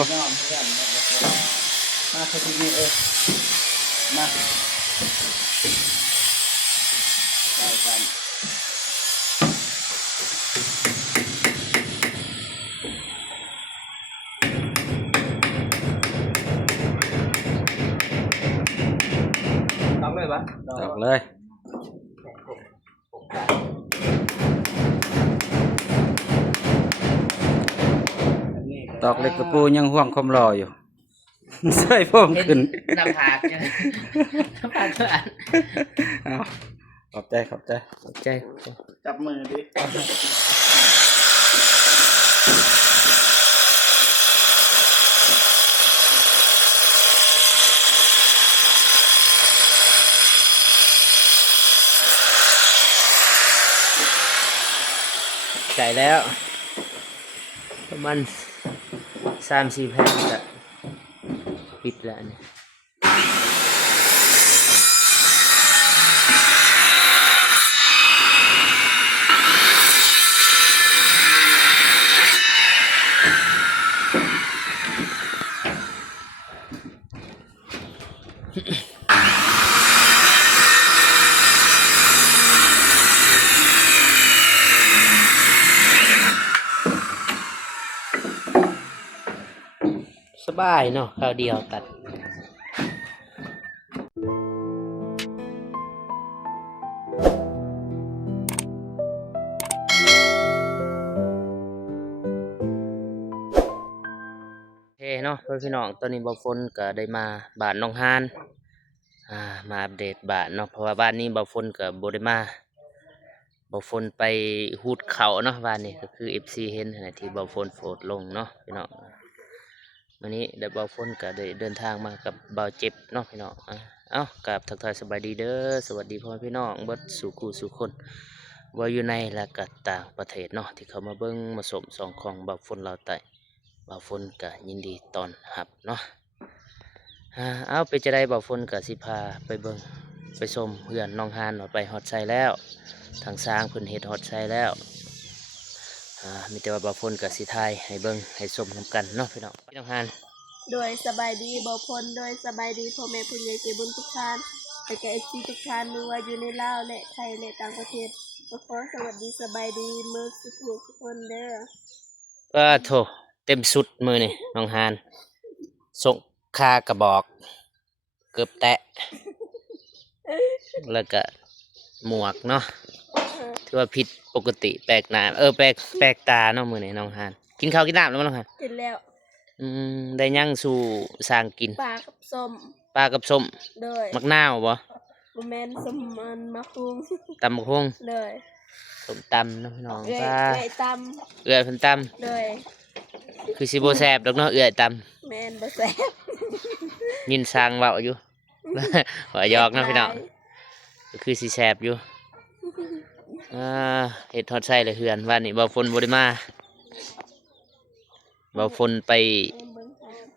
มาคือที่นี่มาใส่กันตอกเลยปะตอกเลยตอกเล็กตะปูยังห่วงความรออยู่ใส่พร้อมขึ้นน้ำผักเนี่ยน้ำผักเท่านั้นขอบใจจับมือดิใส่แล้วประมาณ3-4 แผ่นจะปิดแล้วเนี่ยสบายเนาะคราวเดียวตัดเนาะพี่น้องตอนนี้บ่ฝนก็ได้มาบ้านน้องฮานมาอัปเดตบ้านเนาะเพราะว่าบ้านนี้บ่ฝนก็บ่ได้มาบ่ฝนไปหูดเขาเนาะบ้านนี้ก็คือ FC เห็นนะที่บ่ฝนโฟดลงเนาะพี่น้องวันนี้ได้บ่ฝนก็ได้เดินทางมากับบ่าวเจ็บเนาะพี่น้องกับทักทายสบายดีเด้อสวัสดีพ่อพี่น้องเบิดสู่คู่สู่คนว่าอยู่ในและก็ต่างประเทศเนาะที่เขามาเบิ่งมาชมสองของบ่าวฝนลาวใต้บ่าวฝนก็ยินดีตอนรับเนาะเอาไปจะได้บ่าวฝนก็สิพาไปเบิ่งไปชมเพื่อนน้องฮานไปฮอดไซแล้วทางสร้างเพิ่นเฮ็ดฮอดไซแล้วมีแต่ว่าบ่าวฝนก็สิถ่ายให้เบิ่งให้ชมนำกันเนาะพี่น้องน้องฮานโดยสบายดีบ่าวฝนโดยสบายดีพ่อแม่ผู้ใหญ่ใจบุญทุกท่านและก็FCทุกท่านไม่ว่าอยู่ในลาวและไทยและต่างประเทศขอสวัสดีสบายดีมื้อสุขทุกคนเด้อโถเต็มสุดมือนี่น้องฮานส่งคากระบอกเกือบแตะแล้วก็หมวกเนาะถือว่าผิดปกติแปลกหน้าแปลกตาเนาะมือนี่น้องฮานกินข้าวกินน้ำแล้วมั้งน้องฮานกินแล้วได้ยั่งสู่สร้างกินปลากับส้มโดยมักนาวบ่แม่นส้มมันมะคุงตำมะคุงเลยส้มตำน้องพี่น้องปลาเพิ่นตำเลยคือสิบ่แซ่บดอกเนาะตำแม่นบ่แซ่บยินสร้างเว้าอยู่ว่าหยอกเนาะพี่น้องคือสิแซ่บอยู่เฮ็ดฮอดไส้เลยเฮือนว่านี่บ่ฝนบ่ได้มาบ่ฝนไป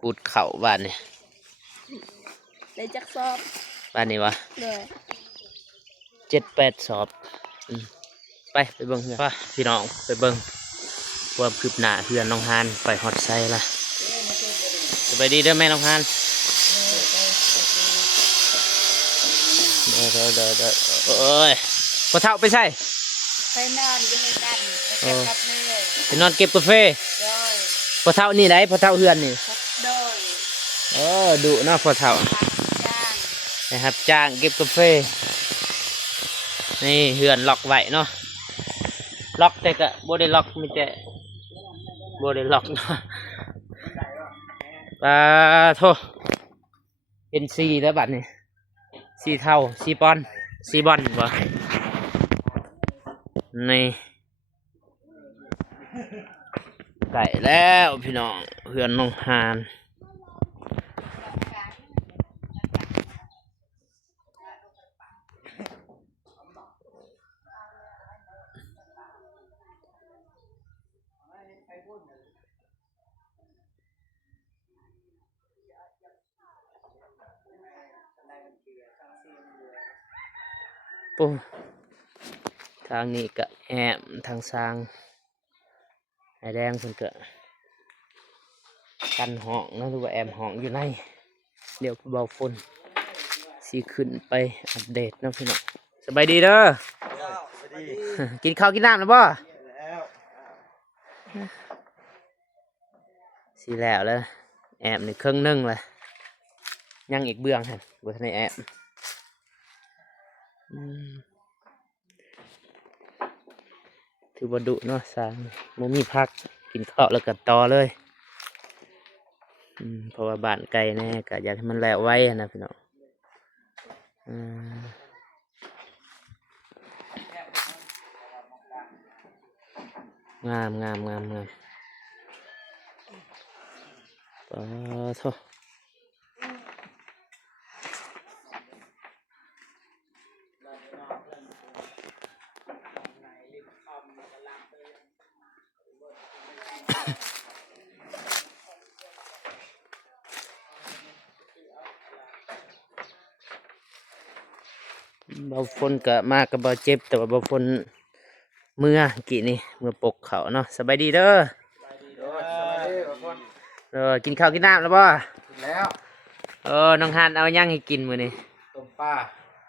ปูดเข้าบ้านนี่ได้จักสอบบ้านนี้วะเลย7-8 สอบไปเบิ่งเฮือนพี่น้องไปเบิ่งความคืบหน้าเฮือนน้องฮานไปฮอดไส้ละสบายดีเด้อแม่น้องฮานเด้อโอ้ยพอเท่าไปใช่ไปนอนอยู่ในกันไปเก็บกับแม่ไปนอนเก็บกาแฟพอเท่านี่ไหนพอเท่าเฮือนนี่โดยดุเนาะพอเท่านะครับจ้างเก็บกาแฟนี่เฮือนล็อกไว้เนาะล็อกแต่ก็บ่ได้ล็อกมีแต่บ่ได้ล็อกเนาะโทเป็นซีแล้วบัดนี้ซีเท่าซีปอนซีบอลบ่นี่ไก่แล้วพี่น้องเพื่อนน้องฮานปุ๊ทางนี้ก็แอบทางสร้างไอแดงเพิ่นก็ กันห้องเนาะหรือว่าแอมห้องอยู่ในเดี๋ยวเบาฝนสิขึ้นไปอัปเดตเนาะพี่น้องสบายดีเด้อ กินข้าวกินน้ำแล้วบ่สิแล้วเลยแอมนี่ครึ่งหนึงเลยยังอีกเบื้องฮะบ่ทันได้แอมถือว่าดุเนาะสางบ่มีพักกินข้าวแล้วก็ต่อเลยเพราะว่าบ้านไกลแน่ก็อยากให้มันแล้วไว้นะพี่น้องงามงามงามงามปะโถเบาฝนก็มากกับเบาเจ็บแต่ว่าเบาฝนเมื่อกี้นี่เมื่อปกเขาเนาะสบายดีเด้อกินข้าวกินน้ำแล้วบ่ แล้ว น้องฮันเอาย่างให้กินมื้อนี้ ต้มปลา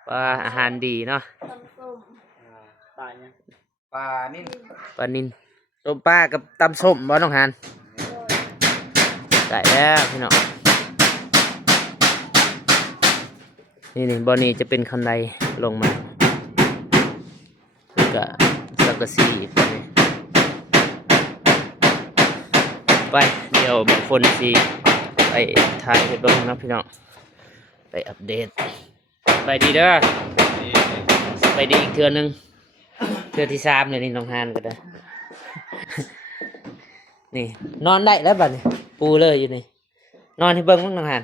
ว่าอาหารดีเนาะ ตำส้ม ปลาเนี่ยปลานิ่ม ปลานิลต้มปลากับตำส้มบ่น้องฮันได้แล้วพี่น้องนี่บ่อนี้จะเป็นคันไดลงมาแล้วก็สังกะสีอีกตัวนี้ไปเดี๋ยวบางคนสิไปถ่ายให้เบิ่งนะพี่น้องไปอัปเดตไปดีเด้อไปดีอีกเทื่อนึงเทื่อที่3เลยนี่น้องฮานก็ได้ นี่นอนได้แล้วบัดนี้ปูเลยอยู่นี่นอนให้เบิ่งมั้งน้องฮาน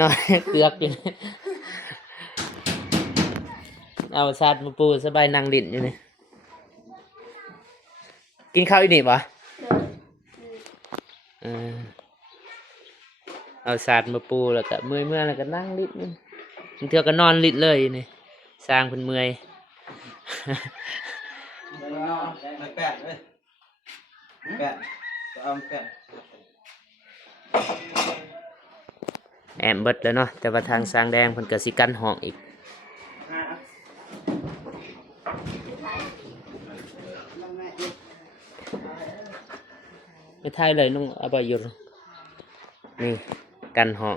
นอนเกือกอยู่นี่เอาซาดมาปูสบายนั่งดิ่นอยู่นี่กินข้าวอีกนี่ปะเอาซาดมาปูแล้วก็เมื่อยแล้วก็นั่งลิ้นมันเถื่อก็นอนลิ้นเลยนี่สร้างเพิ่นเมื่อย ไม่แปดเลยแปดจะเอาแปด แอมเบิดแล้วเนาะแต่ว่าทางสร้างแดงเพิ่นก็สิกันห้องอีกไม่ทายเลยน้องเอาไปอยู่นี่กันห้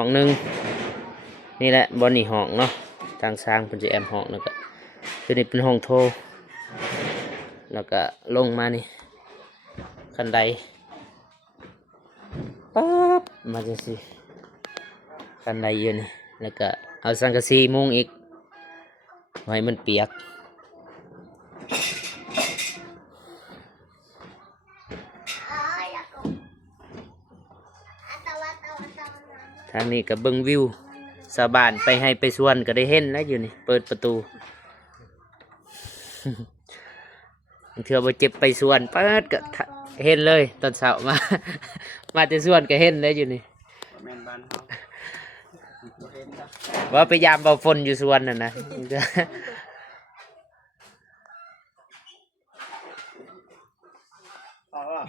องหนึงนี่แหละบอนนี่ห้องเนาะทางสร้างเพิ่นจะแอมห้องแล้วก็ตัวนี้เป็นห้องโถแล้วก็ลงมานี่คันไดปั๊บมาจังซี่คันไดอยู่นี่แล้วก็เอาสังกะสีมุงอีกไว้มันเปียกทางนี้ก็เบิ่งวิวสาบานไปให้ไปสวนก็ได้เห็นแล้วอยู่นี่เปิดประตู เถื่อบ่เจ็บไปสวนเปิดก็เห็นเลยตอนเช้ามา มาแต่สวนก็เห็นแล้วอยู่นี่ แมนบ้านเขาเห็นนะ ว่าไปยามเบาฝนอยู่สวนน่ะนะ เอาว่า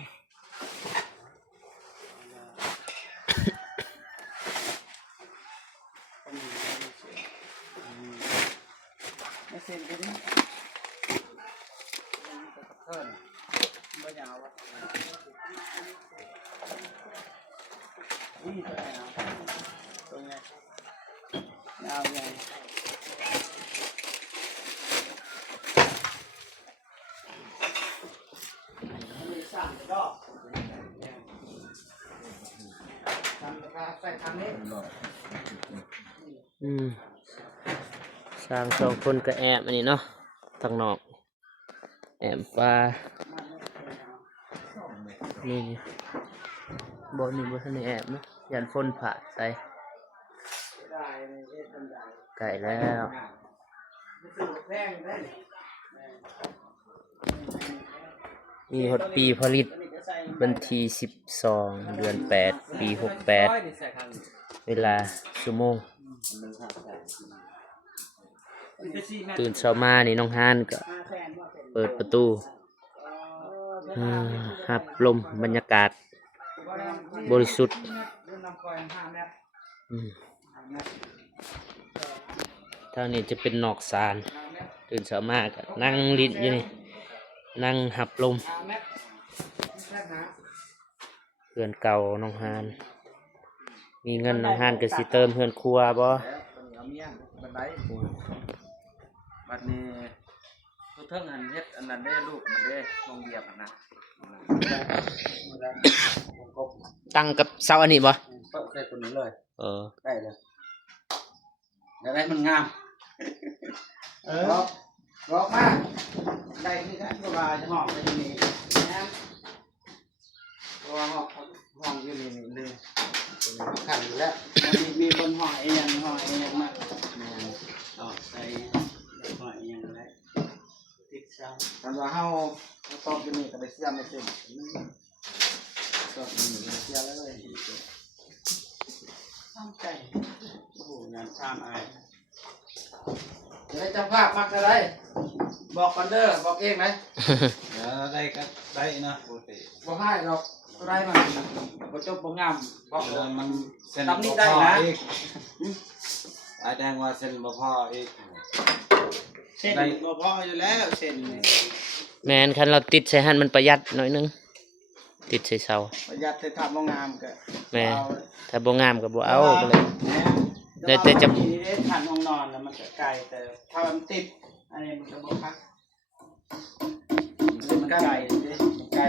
ไม่เซ็นไปดิเพิ่นไม่ยาววะนี่ตัวยาวตรงไงยาวไงมีสามดอกทำราคาใส่ทำนี้ สร้างสองคนก็แอบอันนี้เนาะทางนอกแอบปลานี่บ่อนี่บ่ทันได้แอบเนาะยันฝนผ่าใส่ไก่แล้วมีฮอดปีผลิตวันที่12 เดือน 8 ปี 68 เวลาชั่วโมงตื่นเช้ามานี่น้องฮานก็เปิดประตูหับลมบรรยากาศ บริสุทธิ์ เรื่องน้ำคอย5 เมตร อืม 5 เมตร ทางนี้จะเป็นนอกศาลตื่นเช้ามาก็นั่งลิ้นอยู่นี่นั่งหับลม 5 เมตรแค่นะ เพื่อนเก่าน้องฮานมีเงินน้องฮานก็สิเติมเพื่อนครัวบ่ แล้วเอาเมียบันไดบัดนี้ทุกเทิงอันเฮ็ดอันนั้นได้ลูกมันได้ลงเหยียบอันนะ ตั้งกับเสาอันนี้บ่ เปิดใส่คนนี้เลย เออ ได้เลยแล้วได้มันงามบอกมาได้ที่กันก็ว่าจะห้องไปที่นี่นะเพราะว่าห้องอยู่นี่นิดนึงขันอยู่แล้วมีบนห้องเองห้องเองมาต่อใส่ห้องเองอะไรติดซ้ำตอนว่าเฮาตอบอยู่นี่ก็ไปเสียไม่เสร็จตอบอยู่นี่เสียแล้วเลยทำใจโอ้โหงานข้ามอายจะได้จำภาพมักอะไรบอกกันเด้อบอกเองไหม ได้ก็ได้นะปกติ บอกให้หรอกอะไรมันบ่จบบ่งามบอก มันเส้น ตำนี้ได้นะ ไอแดงว่าเส้นบ่พออีก เส้นบ่พออยู่แล้วเส้น แม่นคันเราติดใส่หั่นมันประหยัดหน่อยนึงติดใส่เสา ประหยัดแต่ทำบ่งามก็ แม่ถ้าบ่งามก็บ่เอาก็เลย ได้แต่จะมีได้ทันห้องนอนแล้วมันก็ไกลแต่ถ้ามันติดอันนี้มันก็บ่คักมันไกลเด้มันไกล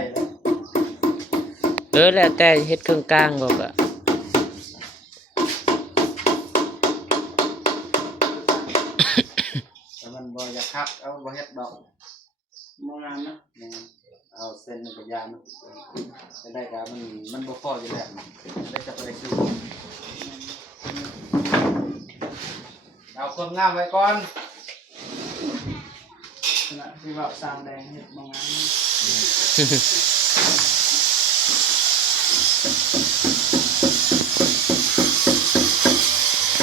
แล้ว แล้วแต่เฮ็ดเครื่องกลางบ่ก็ แต่มันบ่อยากคักเอาบ่เฮ็ดดอกบ่งามนะเอาเส้นมันก็ยาวมันจะได้ก็มันบ่พออยู่แล้วได้จะไปซื้อเอาความงามไว้ก่อนนะที่ว่าสร้างแดงเฮ็ดบ่งาม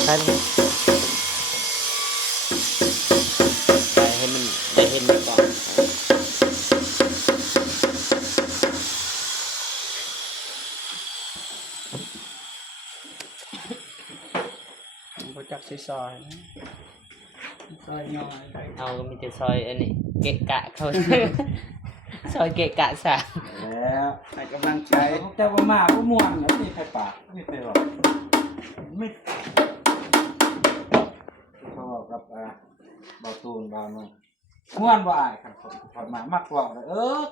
คันไปให้มันได้เห็นมันก่อน บ่จักสิซอยซอยย่อย เอาก็มีแต่ซอยอันนี้เกะกะเขา ซอยเกะกะซะ แล้วให้กำลังใจแต่ว่ามาบ่ม่วนนะสิใครปากไม่เคยบอกไม่เขาบอกกับบ่ตูนบ่นึงม่วนบ่อายครับผมพอมามักเว้าเลย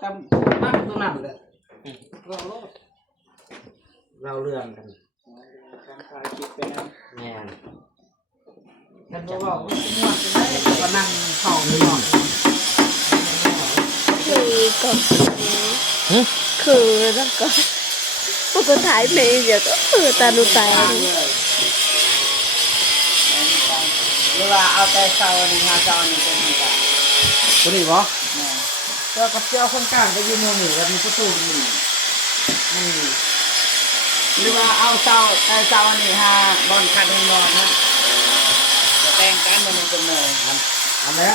กับมักตัวนั้นเลยเว้าโลดเราเรื่องกันการถ่ายคลิปไปนะ แม่น ท่านบ่เว้าม่วนจังได๋ก็นั่งเข้าไปนอน คือก็คือแล้วก็พวกก็ถ่ายเพลงเดี๋ยวก็คือตาดูตาย หรือว่าเอาแต่เช้านี่หาเช้านี่เป็นจังได๋ตัวนี้บ่ก็กับเจ้าคนกลางก็อยู่เมืองนี่แล้วมีผู้สูงนี่หรือว่าเอาเช้าแต่เช้านี่หาบ่อนคัดให้นอนนะจะแต่งกันมันเป็นเลยอันนี้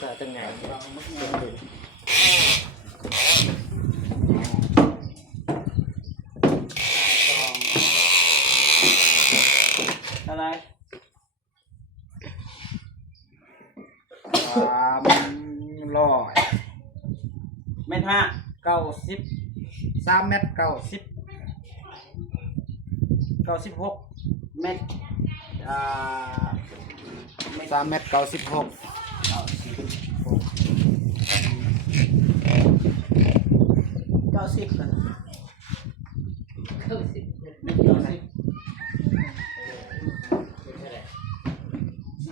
ก็จังไง อะไร300 เมตร5 90 3 เมตร 90 96 เมตร3 เมตร 96 90กัน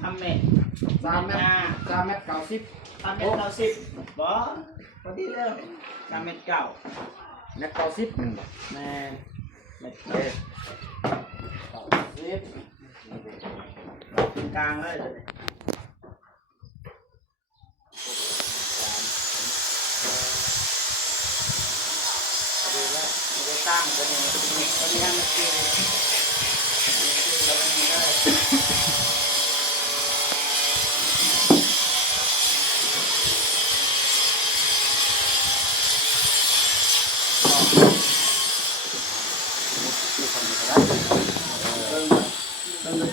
3 เมตร 3 เมตร 3 เมตร 90 3 เมตร 90บ่พอดีแล้ว3 เมตร 9 เมตร 90นั่นบ่แม่นเมตร 90กลางเลยเลยดูแล้วมันจะตั้งตัวนี้ตัวนี้ให้มันเกี่ยวแล้วมันได้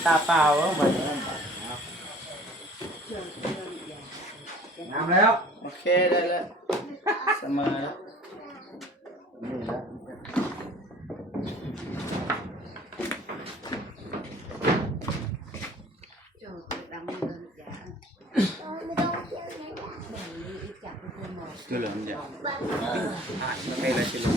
ตาเปล่าบ่ได้น้ำแล้วโอเคได้แล้วเสมอแล้วนี่แล้ว Chưa lớn vậy. Nó hay là chưa lớn.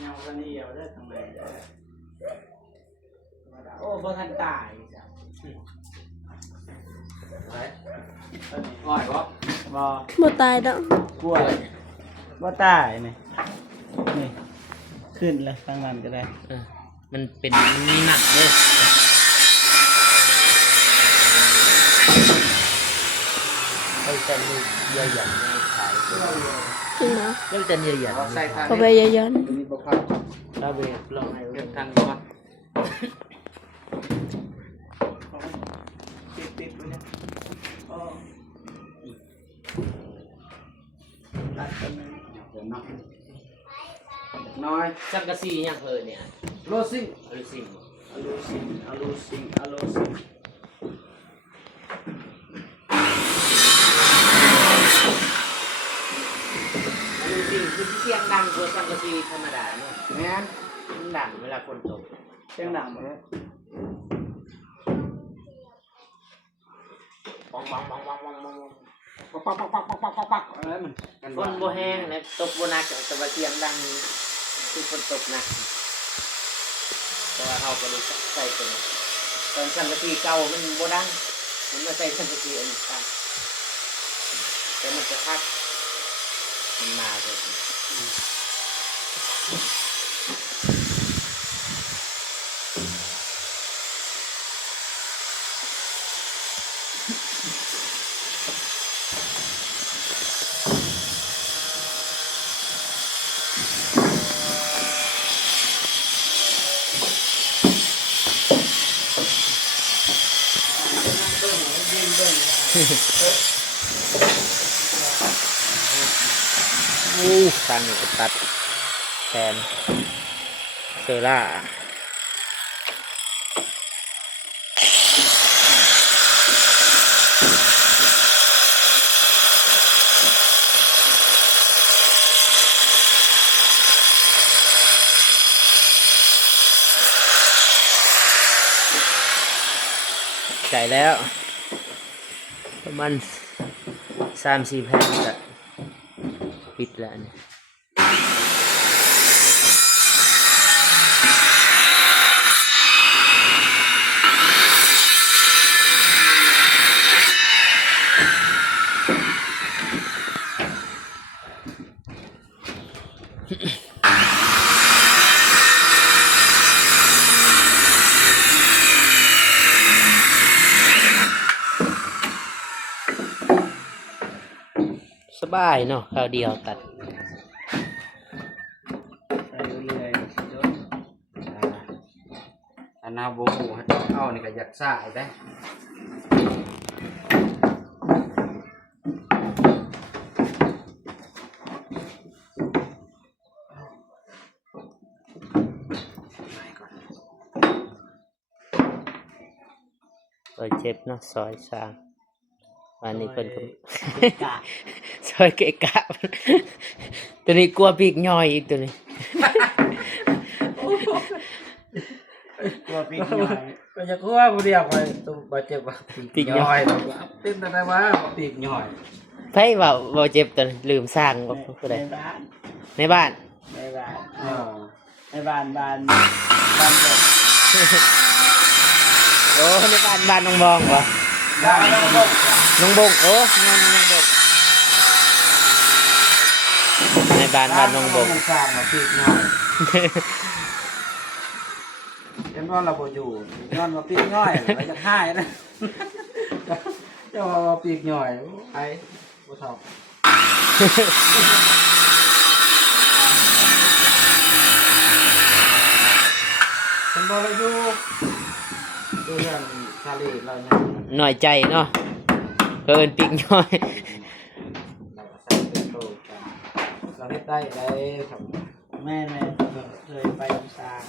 Nhau ra nhiều đấy thằng này. Ô vô thanh tải. Đấy. Hỏi có. Bò. บ่ตายดอก Cua. Bò tải này. Này. ขึ้นเลยฟังมันก็ได้ มันเป็นมีหนักเลยไปแต่ลูกใหญ่ๆในขาย จริงเหรอ เรื่องแต่ใหญ่ ใส่ทาน พอไปเยอะ มีบกพัก ๆถ้าเบรกลองให้ เก็บทันก่อนติดๆไว้เนี่ยตัดกันเลยเดี๋ยวนับน้อย สังกะสียังเพิ่นเนี่ย โรซิ่ง อลูซิง อลูซิงอลูซิงอลูซิง อลูซิงคือเสียงดังกว่าสังกะสีธรรมดาเนาะ แม่น มันดังเวลาฝนตก เสียงดังหมดเลย ปองปองปองปองปองปอง ปักปักปักปักปักปักปักปักอะไรมันกัน ฝนบ่แห้งนะตกบ่หนักแต่ว่าเสียงดังคือฝนตกหนักแต่ว่าเฮาก็รู้ใส่เป็นตอนสังกะสีเก่ามันบ่ดังมันมาใส่สังกะสีอันนี้ครับแต่มันจะคักมันมาเลย ทางนี้ก็ตัดแทนเซอร่าใส่แล้วประมาณ3-4 แผ่นก็ปิดแล้วเนี่ยสบายเนาะคราวเดียวตัด ใส่เรื่อยๆอันนาโบหูเอานี่ก็อยากซ่าได้เจ็บเนาะซอยสร้างวันนี้เพิ่นก็ซอยเกะกะตัวนี้กลัวปีกย่อยอีกตัวนี้ ตัวปีกย่อยก็จะกลัวผู้เดียวไปตัวบาดเจ็บว่าปีกย่อยเราก็เป็นอะไรวะปีกย่อย ไผว่าเจ็บตัวนี้ลืมสร้างบ่ผู้ใด ในบ้าน ในบ้าน ในบ้านบ้านแบบ โอ้ในบ้านน้องบองบ่ บ้านแล้วก็ น้องบงโอ้น้องบง บ้านน้องบง มันสร้างมาปีกน้อยเห็นว่าเราบ่อยู่ย้อนมาปีกน้อยเราจะหายนะเจ้าว่าปีกน้อยไอ้บ่เท่าเป็นบ่เราอยู่ดูเรื่องชาลีเราเนี่ย หน่อยใจเนาะเพิ่นปิกย่อย เราก็ใส่เป็นโตกันเราเฮ็ดได้ครับแม่เคยไปสร้าง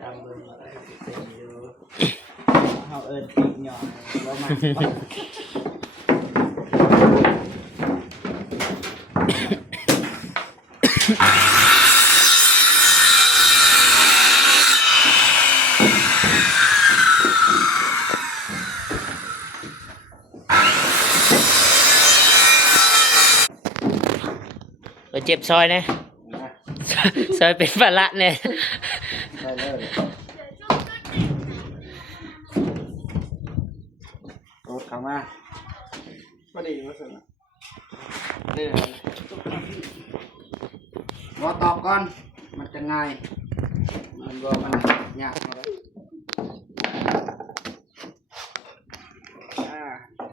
จำเบิ่งว่าได้เป็นอยู่เฮาเอิ้นปีกน้อยบ่มาเจ็บซอยนะ ซอยเป็นภาระเนี่ย ได้เลยรถเข้ามาพอดีว่าสินี่รอตอบก่อนมันจะง่ายมันยากเลย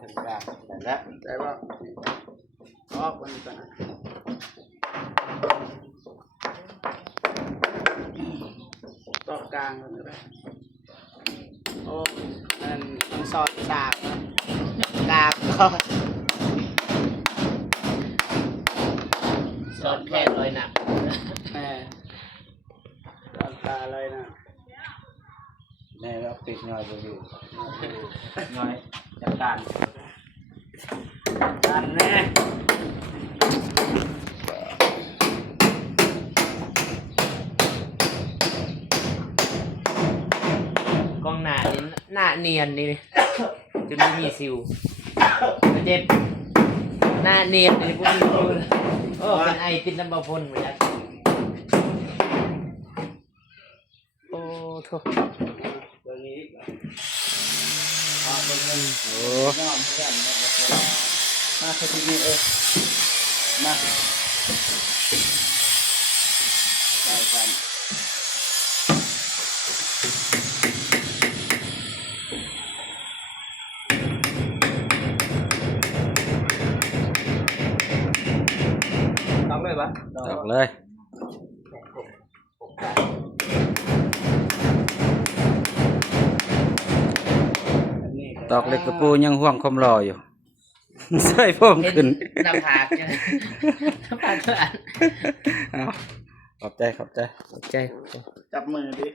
ถึงแบบแล้วใจว่าตอบวันนี้ก่อนนะตอบกลางมันเลยโอ้มันต้องสอดสากกาบก็ ซอนแค่ลอยหนัก แม่ตอนตาเลยนะแม่ก็ปิดน้อยไปอยู่น้อยจัดการแน่ กล้องหน้านี่หน้าเนียนนี่จนไม่มีสิวเจ็บหน้าเนียนนี่พวกมีสิวโอ้เป็นไอติดน้ำบาพ่นเหมือนกันโอ้โถ ตัวนี้ตัวนี้โอ้น้องเพื่อนมาสักทีนี้มาใส่กันต้องเลยปะ ตอกเลย ตอกเหล็กตะปูยังห่วงความรออยู่ ใส่พ่มขึ้น หน้าผากจ้ะหน้าผากก็อัน เอาขอบใจ ใจ จับมือดิ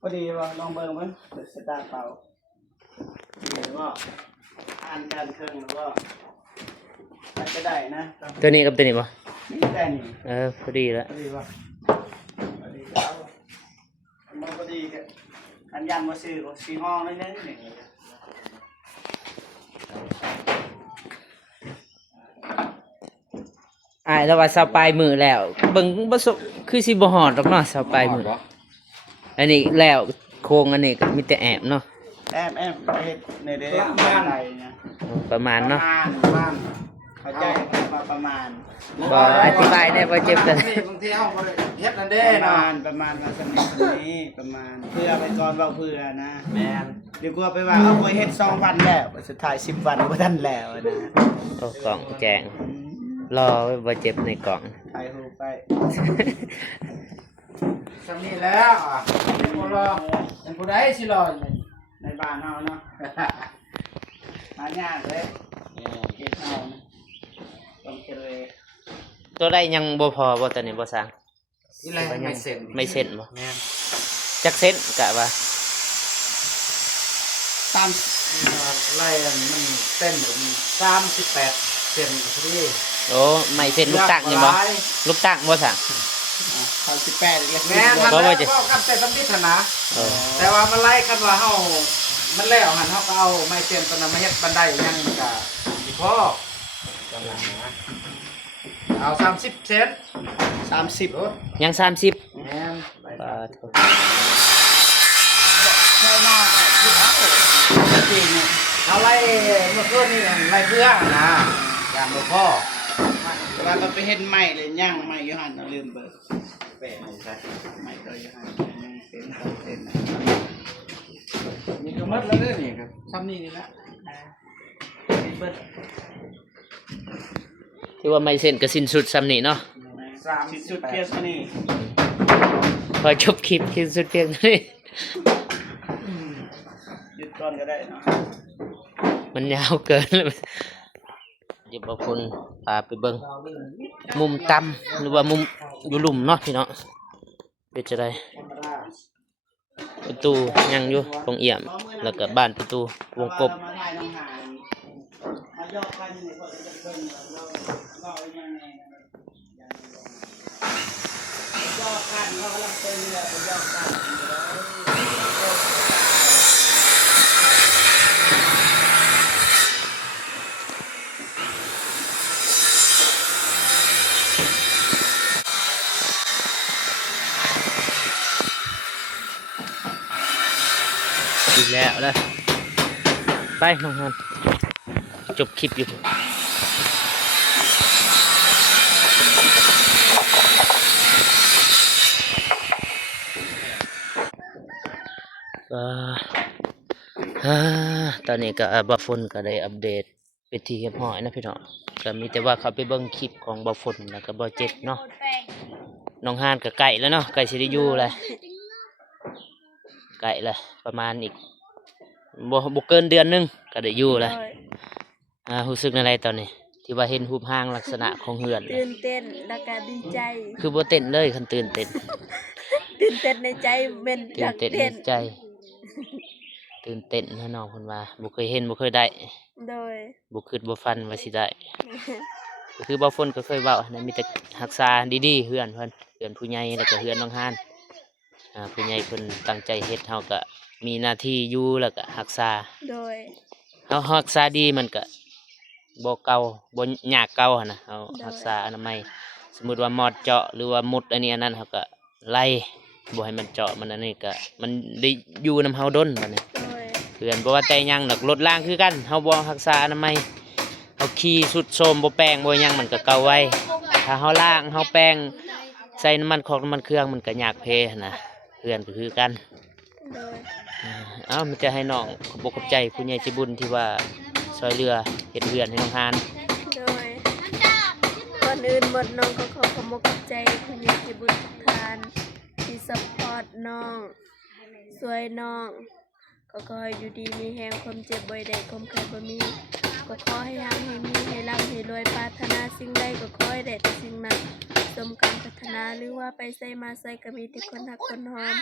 พอดีว่าลองเบิ่งมั้ยเดี๋ยวสตาร์เป่าหรือว่าอ่านการเครื่องหรือว่าอาจจะได้นะ ตัวนี้กับตัวนี้ป่ะ นี่ได้นี่ พอดีแล้ว พอดีป่ะพอดีแล้วมันพอดีกันอันยันมาซื้อก็ซื้อห้องเลยนะนี่ แล้วว่าเสาปลายมือแล้วเบิ่งบ่สคือสิบ่ฮอดดอกเนาะเสาปลายมืออันนี้แล้วโครงอันนี้ก็มีแต่แอบเนาะ แอมไปเฮ็ดในเด้อบ้านใดนะ ประมาณเนาะ บ้านเข้าใจมาประมาณ บ่อธิบายได้บ่เจ็บกัน บางทีเอาบ่ได้เฮ็ดนั่นเด้ประมาณว่าสนิทนี้ประมาณเพื่อไปก่อนเว้าเพื่อนะแม่นเดี๋ยวกลัวไปว่าเอาไปเฮ็ด2 วันแล้วสุดท้าย10 วันบ่ทันแล้วนะ โอ้กล่องแจงรอไว้บ่เจ็บในกล่อง ถ่ายรูปไปสำนี้แล้วเป็นผู้รอเป็นผู้ใดสิรอในบ้านเฮาเนาะหายากเลยเฮ็ดเฮาต้องเจริญ ตัวได้ยังบ่พอบ่ตอนนี้บ่สร้าง นี่แหละไม่เสร็จ ไม่เสร็จบ่ แม่น จักเส้นกะว่า ตามไล่มันเต้นผม38เซนพอดี โอ้ไม่เส้นลูกตักนี่บ่ลูกตักบ่สร้าง 38เล็ก แม่น บ่ว่าจะ ก็กันแต่สำนิทนะ เออ แต่ว่ามันไล่กันว่าเฮามันแล้วหันเฮาก็เอาไม้เสียมตัวนั้นมาเฮ็ดบันไดยังก็สิพอจังหวะนะเอา30เซน 30 ยัง30 แม่น ปาโถ ใช่มากคือเอาจริงเนี่ย เอาไล่เมื่อคืนนี่ไล่เพื่อนะอย่างหลวงพ่อ เวลาเราไปเห็นใหม่เลยย่างใหม่ยูหันเราลืมเบิร์แปะใหม่ใช่ใหม่เรายูหันยังเป็นเป็นนะ นี่ก็มัดแล้วเด้อนี่ครับซ้ำนี่นี่ละเบิด ที่ว่าไม่เส้นก็สิ้นสุดซ้ำนี่เนาะ สุดเพียสนี่ พอจบคลิปสิ้นสุดเพียงเท่านี้ หยุดก่อนก็ได้เนาะ มันยาวเกินแล้วเดี๋ยวบอกคนพาไปเบิ่งมุมต่ำหรือว่ามุมอยู่หลุมเนาะพี่เนาะเป็นจะได้ประตูยังอยู่ตรงเอี่ยมแล้วก็บ้านประตูวงกบ มาถ่ายน้องหานมายอกกันในคนจะเบิ่งเรายังไงยอกกันเรากำลังเป็นเนี่ยยอกกันอีกแล้วนะไปน้องฮันจบคลิปอยู่ตอนนี้ก็บ่ฝนก็ได้อัปเดตไปที่เรียบร้อยนะพี่น้องก็มีแต่ว่าเขาไปเบิ่งคลิปของบ่ฝนแล้วก็บ่เจ็บเนาะน้องฮานก็ไก่แล้วเนาะไก่สิได้อยู่เลยไก่เลยประมาณอีกบ่เกินเดือนนึงก็ได้อยู่เลยรู้สึกอะไรตอนนี้ที่ว่าเห็นรูปร่างลักษณะของเฮือน ตื่นเต้นแล้วก็ดีใจ คือบ่เต้นเลยคันตื่นเต้น ตื่นเต้นในใจเป็น ตื่ อน ยาก เต้น เต้น ในใจตื่นเต้นให้น้องเพิ่นว่าบ่เคยเห็นบ่เคยได้ โดย บ่คิดบ่ฝันว่าสิได้ก็คือบ่ฝนก็เคยเว้านะมีแต่รักษาดีๆเฮือนเพิ่นเฮือนผู้ใหญ่แล้วก็เฮือนน้องฮานผู้ใหญ่เพิ่นตั้งใจเฮ็ดเฮาก็มีหน้าที่อยู่แล้วก็รักษา โดย เฮารักษาดีมันก็บ่เก่าบ่ยากเก่าหั่นน่ะเฮารักษาอนามัยสมมุติว่ามอดเจาะหรือว่ามุดอันนี้อันนั้นเฮาก็ไล่บ่ให้มันเจาะมันอันนี้ก็มันได้อยู่นำเฮาดนบัดนี้ โดย เพื่อนบ่ว่าแต่หยังดอกรถล่างคือกันเฮาบ่รักษาอนามัยเฮาขี่สุดโทรมบ่แป้งบ่หยังมันก็เก่าไว้ถ้าเฮาล้างเฮาแป้งใส่น้ำมันของน้ำมันเครื่องมันก็ยากเพหั่นน่ะเพื่อนก็คือกัน โดย มันจะให้น้องขอบอกขอบใจผู้ใหญ่ใจบุญที่ว่าซอยเรือเฮ็ดเรือนให้น้องฮาน โดยก่อนอื่นหมดน้องก็ขอขอบคุณขอบใจคุณยายที่บุญทุกทานที่ซัพพอร์ตน้องช่วยน้องก็ขอให้อยู่ดีมีแฮงความเจ็บบ่ได้ความไข้บ่มีก็ขอให้ยังให้มีให้ร่ำให้รวยปรารถนาสิ่งใดก็ขอให้ได้แต่สิ่งนั้นสมการพัฒนาหรือว่าไปใส่มาใส่ก็มีแต่คนหักคนหอม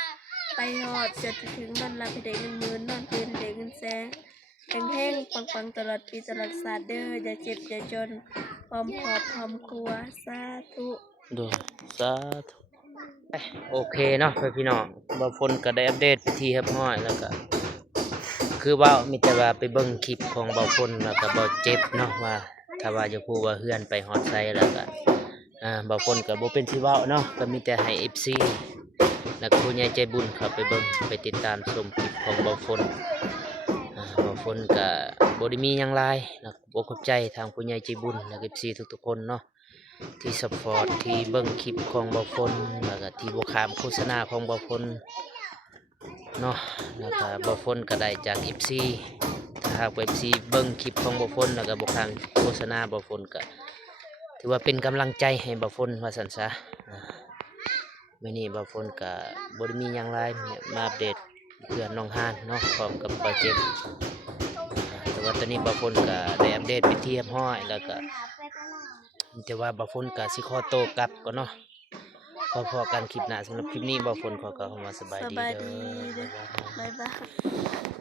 ไปฮอดจะถึงมันรับให้ได้เงินหมื่นนอนตื่นได้เงินแสนแห้งๆปังๆตลอดปีตลอดศาสตร์เด้ออย่าเจ็บอย่าจนพร้อมครอบพร้อมครัวสาธุ โดยสาธุโอเคเนาะพี่น้องบ่ฝนก็ได้อัปเดตไปที่เรียบร้อยแล้วก็คือว่ามีแต่ว่าไปเบิ่งคลิปของบ่ฝนแล้วก็บ่เจ็บเนาะว่าถ้าว่าจะพูดว่าเฮือนไปฮอดไสแล้วก็บ่ฝนก็บ่เป็นสิเว้าเนาะก็มีแต่ให้ FC แล้วก็ผู้ใหญ่ใจบุญเข้าไปเบิ่งไปติดตามชมคลิปของบ่ฝนบ่ฝนก็บ่ได้มีหยังหลายแล้วก็บ่ขอบใจทางผู้ใหญ่ใจบุญและ FC ทุกๆคนเนาะที่ซัพพอร์ตที่เบิ่งคลิปของบ่ฝนแล้วก็ที่บ่ข้ามโฆษณาของบ่ฝนเนาะแล้วก็บ่ฝนก็ได้จาก FC ถ้าหาก FC เบิ่งคลิปของบ่ฝนแล้วก็บ่ข้ามโฆษณาบ่ฝนก็ถือว่าเป็นกำลังใจให้บ่ฝนว่าซั่นซะมื้อนี้บ่ฝนก็บ่ได้มีหยังหลายมาอัปเดตเพื่อนน้องฮานเนาะพร้อมกับโปรเจกต์แต่ว่าตอนนี้บ่ฝนก็ได้อัปเดตไปที่เรียบร้อยแล้วก็แต่ว่าบ่ฝนก็สิขอโตวกลับก่อนเนาะพอกันคลิปหน้าสำหรับคลิปนี้บ่ฝนขอกล่าวคำว่าสบายดีเด้อ บ๊ายบาย